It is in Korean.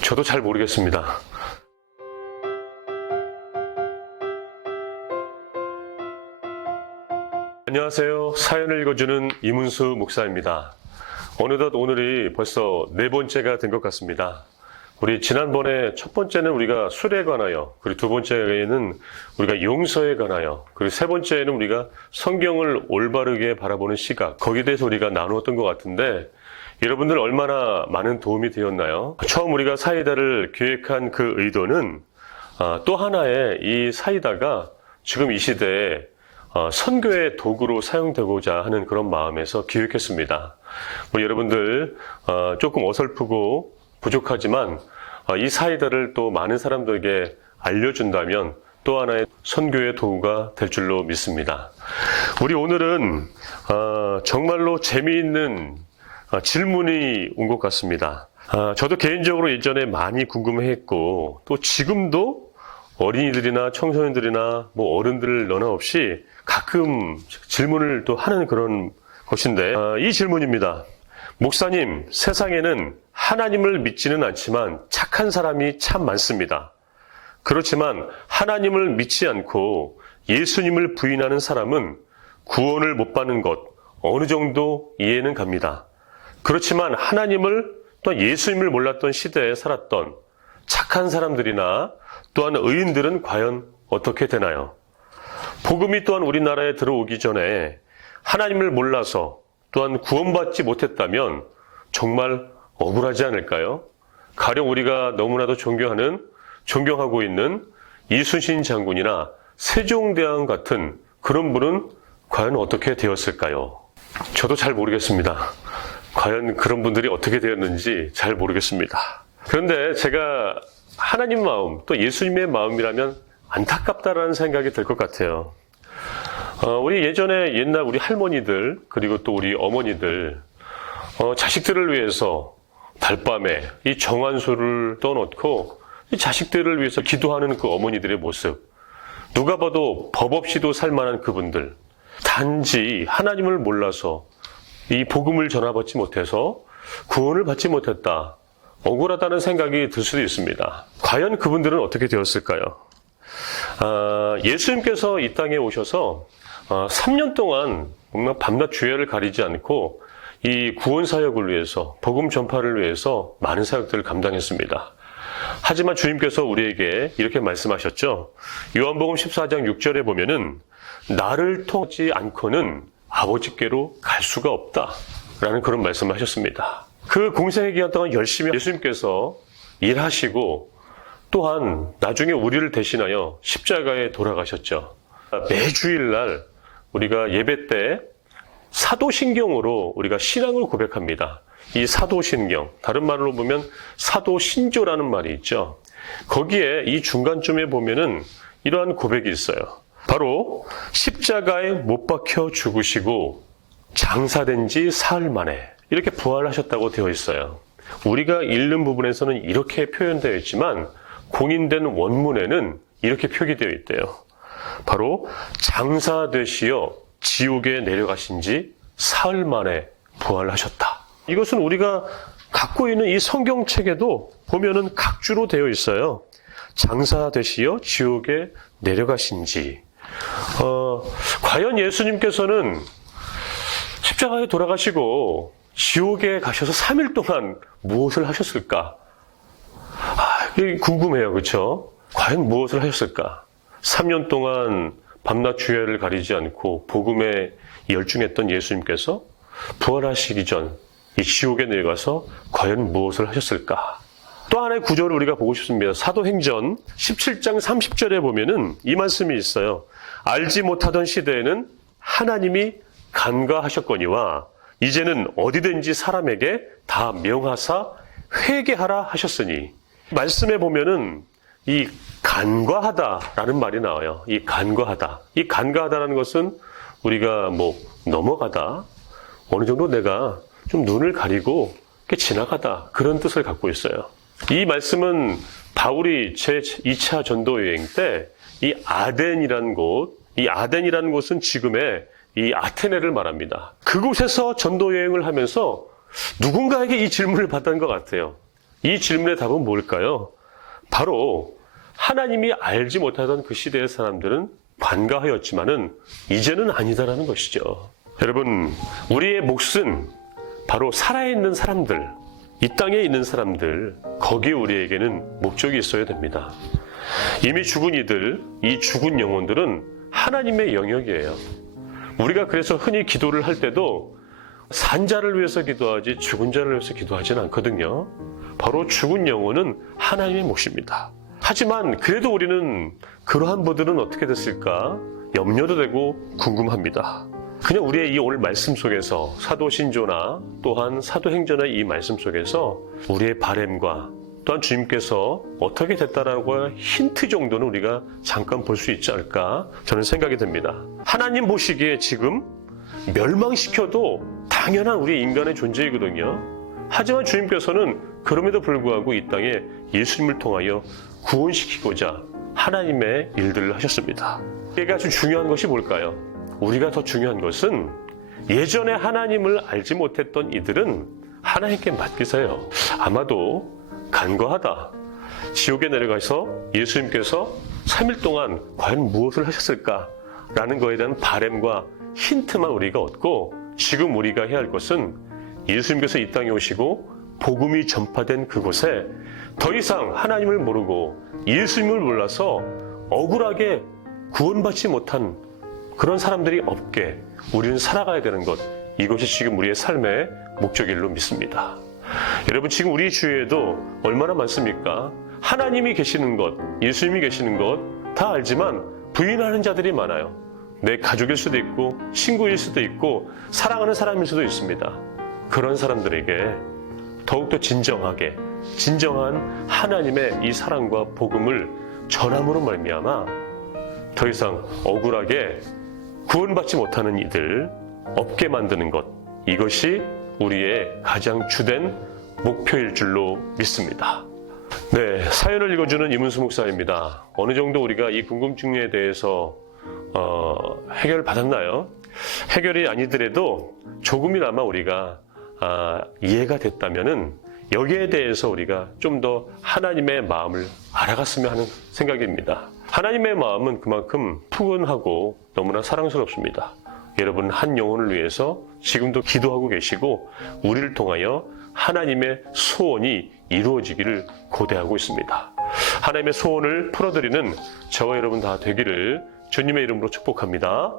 저도 잘 모르겠습니다. 안녕하세요. 사연을 읽어주는 이문수 목사입니다. 어느덧 오늘이 벌써 네 번째가 된 것 같습니다. 우리 지난번에 첫 번째는 우리가 술에 관하여, 그리고 두 번째는 우리가 용서에 관하여, 그리고 세 번째는 우리가 성경을 올바르게 바라보는 시각, 거기에 대해서 우리가 나누었던 것 같은데 여러분들 얼마나 많은 도움이 되었나요? 처음 우리가 사이다를 기획한 그 의도는 또 하나의 이 사이다가 지금 이 시대에 선교의 도구로 사용되고자 하는 그런 마음에서 기획했습니다. 여러분들 조금 어설프고 부족하지만 이 사이다를 또 많은 사람들에게 알려준다면 또 하나의 선교의 도구가 될 줄로 믿습니다. 우리 오늘은 정말로 재미있는 질문이 온 것 같습니다. 저도 개인적으로 예전에 많이 궁금해했고 또 지금도 어린이들이나 청소년들이나 뭐 어른들 너나 없이 가끔 질문을 또 하는 그런 것인데 이 질문입니다. 목사님, 세상에는 하나님을 믿지는 않지만 착한 사람이 참 많습니다. 그렇지만 하나님을 믿지 않고 예수님을 부인하는 사람은 구원을 못 받는 것 어느 정도 이해는 갑니다. 그렇지만 하나님을 또한 예수님을 몰랐던 시대에 살았던 착한 사람들이나 또한 의인들은 과연 어떻게 되나요? 복음이 또한 우리나라에 들어오기 전에 하나님을 몰라서 또한 구원받지 못했다면 정말 억울하지 않을까요? 가령 우리가 너무나도 존경하고 있는 이순신 장군이나 세종대왕 같은 그런 분은 과연 어떻게 되었을까요? 저도 잘 모르겠습니다. 과연 그런 분들이 어떻게 되었는지 잘 모르겠습니다. 그런데 제가 하나님 마음, 또 예수님의 마음이라면 안타깝다라는 생각이 들 것 같아요. 우리 예전에 옛날 우리 할머니들, 그리고 또 우리 어머니들, 자식들을 위해서 달밤에 이 정한수를 떠놓고 이 자식들을 위해서 기도하는 그 어머니들의 모습, 누가 봐도 법 없이도 살만한 그분들, 단지 하나님을 몰라서 이 복음을 전화받지 못해서 구원을 받지 못했다. 억울하다는 생각이 들 수도 있습니다. 과연 그분들은 어떻게 되었을까요? 예수님께서 이 땅에 오셔서 3년 동안 정말 밤낮 주야를 가리지 않고 이 구원 사역을 위해서, 복음 전파를 위해서 많은 사역들을 감당했습니다. 하지만 주님께서 우리에게 이렇게 말씀하셨죠. 요한복음 14장 6절에 보면은 나를 통하지 않고는 아버지께로 갈 수가 없다 라는 그런 말씀을 하셨습니다. 그 공생의 기간 동안 열심히 예수님께서 일하시고 또한 나중에 우리를 대신하여 십자가에 돌아가셨죠. 매주일날 우리가 예배 때 사도신경으로 우리가 신앙을 고백합니다. 이 사도신경, 다른 말로 보면 사도신조라는 말이 있죠. 거기에 이 중간쯤에 보면은 이러한 고백이 있어요. 바로 십자가에 못 박혀 죽으시고 장사된 지 사흘 만에 이렇게 부활하셨다고 되어 있어요. 우리가 읽는 부분에서는 이렇게 표현되어 있지만 공인된 원문에는 이렇게 표기되어 있대요. 바로 장사되시어 지옥에 내려가신 지 사흘 만에 부활하셨다. 이것은 우리가 갖고 있는 이 성경책에도 보면은 각주로 되어 있어요. 장사되시어 지옥에 내려가신 지. 과연 예수님께서는 십자가에 돌아가시고 지옥에 가셔서 3일 동안 무엇을 하셨을까? 이게 궁금해요. 그렇죠? 과연 무엇을 하셨을까? 3년 동안 밤낮 주야를 가리지 않고 복음에 열중했던 예수님께서 부활하시기 전 이 지옥에 내려가서 과연 무엇을 하셨을까? 또 하나의 구절을 우리가 보고 싶습니다. 사도행전 17장 30절에 보면은 이 말씀이 있어요. 알지 못하던 시대에는 하나님이 간과하셨거니와 이제는 어디든지 사람에게 다 명하사 회개하라 하셨으니, 말씀에 보면은 이 간과하다라는 말이 나와요. 이 간과하다. 이 간과하다라는 것은 우리가 뭐 넘어가다, 어느 정도 내가 좀 눈을 가리고 이렇게 지나가다, 그런 뜻을 갖고 있어요. 이 말씀은 바울이 제2차 전도 여행 때 이 아덴이라는 곳은 지금의 이 아테네를 말합니다. 그곳에서 전도 여행을 하면서 누군가에게 이 질문을 받은 것 같아요. 이 질문의 답은 뭘까요? 바로 하나님이 알지 못하던 그 시대의 사람들은 관가하였지만은 이제는 아니다라는 것이죠. 여러분, 우리의 몫은 바로 살아있는 사람들, 이 땅에 있는 사람들, 거기에 우리에게는 목적이 있어야 됩니다. 이미 죽은 이들, 이 죽은 영혼들은 하나님의 영역이에요. 우리가 그래서 흔히 기도를 할 때도 산 자를 위해서 기도하지 죽은 자를 위해서 기도하지는 않거든요. 바로 죽은 영혼은 하나님의 몫입니다. 하지만 그래도 우리는 그러한 분들은 어떻게 됐을까 염려도 되고 궁금합니다. 그냥 우리의 이 오늘 말씀 속에서 사도신조나 또한 사도행전의 이 말씀 속에서 우리의 바램과 또한 주님께서 어떻게 됐다라고 힌트 정도는 우리가 잠깐 볼 수 있지 않을까 저는 생각이 듭니다. 하나님 보시기에 지금 멸망시켜도 당연한 우리 인간의 존재이거든요. 하지만 주님께서는 그럼에도 불구하고 이 땅에 예수님을 통하여 구원시키고자 하나님의 일들을 하셨습니다. 이게 아주 중요한 것이 뭘까요? 우리가 더 중요한 것은 예전에 하나님을 알지 못했던 이들은 하나님께 맡기세요. 아마도 간과하다. 지옥에 내려가서 예수님께서 3일 동안 과연 무엇을 하셨을까라는 것에 대한 바램과 힌트만 우리가 얻고 지금 우리가 해야 할 것은 예수님께서 이 땅에 오시고 복음이 전파된 그곳에 더 이상 하나님을 모르고 예수님을 몰라서 억울하게 구원받지 못한 그런 사람들이 없게 우리는 살아가야 되는 것, 이것이 지금 우리의 삶의 목적일로 믿습니다. 여러분, 지금 우리 주위에도 얼마나 많습니까? 하나님이 계시는 것, 예수님이 계시는 것 다 알지만 부인하는 자들이 많아요. 내 가족일 수도 있고 친구일 수도 있고 사랑하는 사람일 수도 있습니다. 그런 사람들에게 더욱더 진정한 하나님의 이 사랑과 복음을 전함으로 말미암아 더 이상 억울하게 구원받지 못하는 이들 없게 만드는 것, 이것이 우리의 가장 주된 목표일 줄로 믿습니다. 네, 사연을 읽어주는 이문수 목사입니다. 어느 정도 우리가 이 궁금증에 대해서 해결받았나요? 해결이 아니더라도 조금이나마 우리가 이해가 됐다면은 여기에 대해서 우리가 좀 더 하나님의 마음을 알아갔으면 하는 생각입니다. 하나님의 마음은 그만큼 푸근하고 너무나 사랑스럽습니다. 여러분, 한 영혼을 위해서 지금도 기도하고 계시고 우리를 통하여 하나님의 소원이 이루어지기를 고대하고 있습니다. 하나님의 소원을 풀어드리는 저와 여러분 다 되기를 주님의 이름으로 축복합니다.